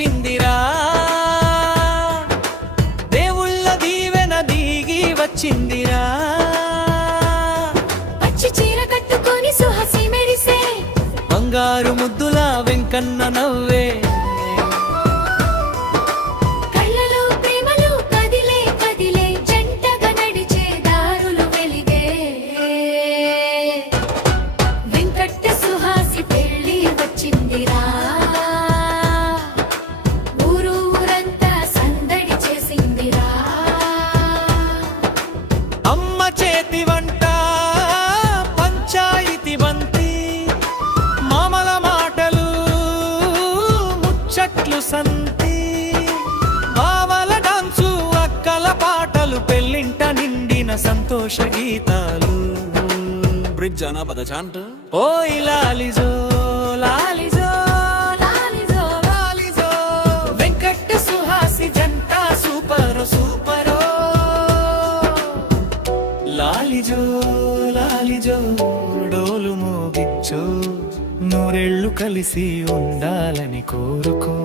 నింపిందిరా, దేవుళ్ళ దీవెన దిగి వచ్చిందిరా. పచ్చి చీర కట్టుకొని సుహాసి మెరిసే, బంగారు ముద్దుల వెంకన్న నవ్వే, కళ్ళలో ప్రేమలు కదిలే కదిలే, జంటగా నడిచే దారులు వెలిగే. వెంకట సుహాసి పెళ్లి వచ్చిందిరా, ఊరు ఊరంతా సందడి చేసిందిరా. అమ్మ చేతి వంట పంచాయితీ బంతి, మామల మాటలు ముచ్చట్లు సంతి, బావల డాన్సు అక్కల పాటలు, పెళ్ళింట నిండిన సంతోష గీతాలు. బ్రిడ్జ్ జానపద చాంట ఓయ్ లాలిజో లాలిజో లాలిజో లాలిజో, వెంకట సుహాసి జంట సూపర్ సూపరో. లాలిజో లాలిజో డోలు మోగిచ్చో, నూరెళ్ళు కలిసి ఉండాలని కోరుకో.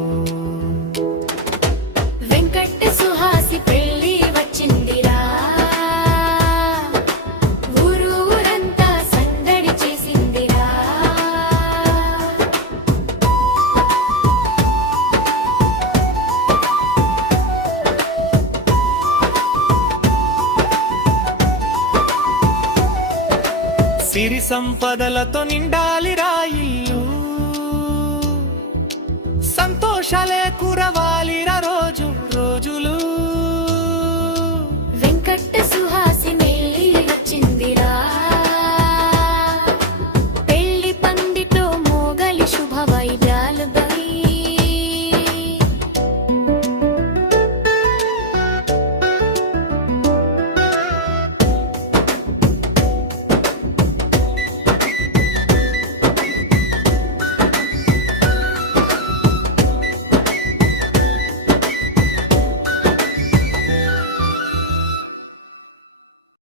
వెంకట సుహాసి పెళ్లి వచ్చిందిరా, ఊరు ఊరంతా సందడి చేసిందిరా. సిరి సంపదలతో నిండాలి రాయిల్లు, సంతోషాలే కురవా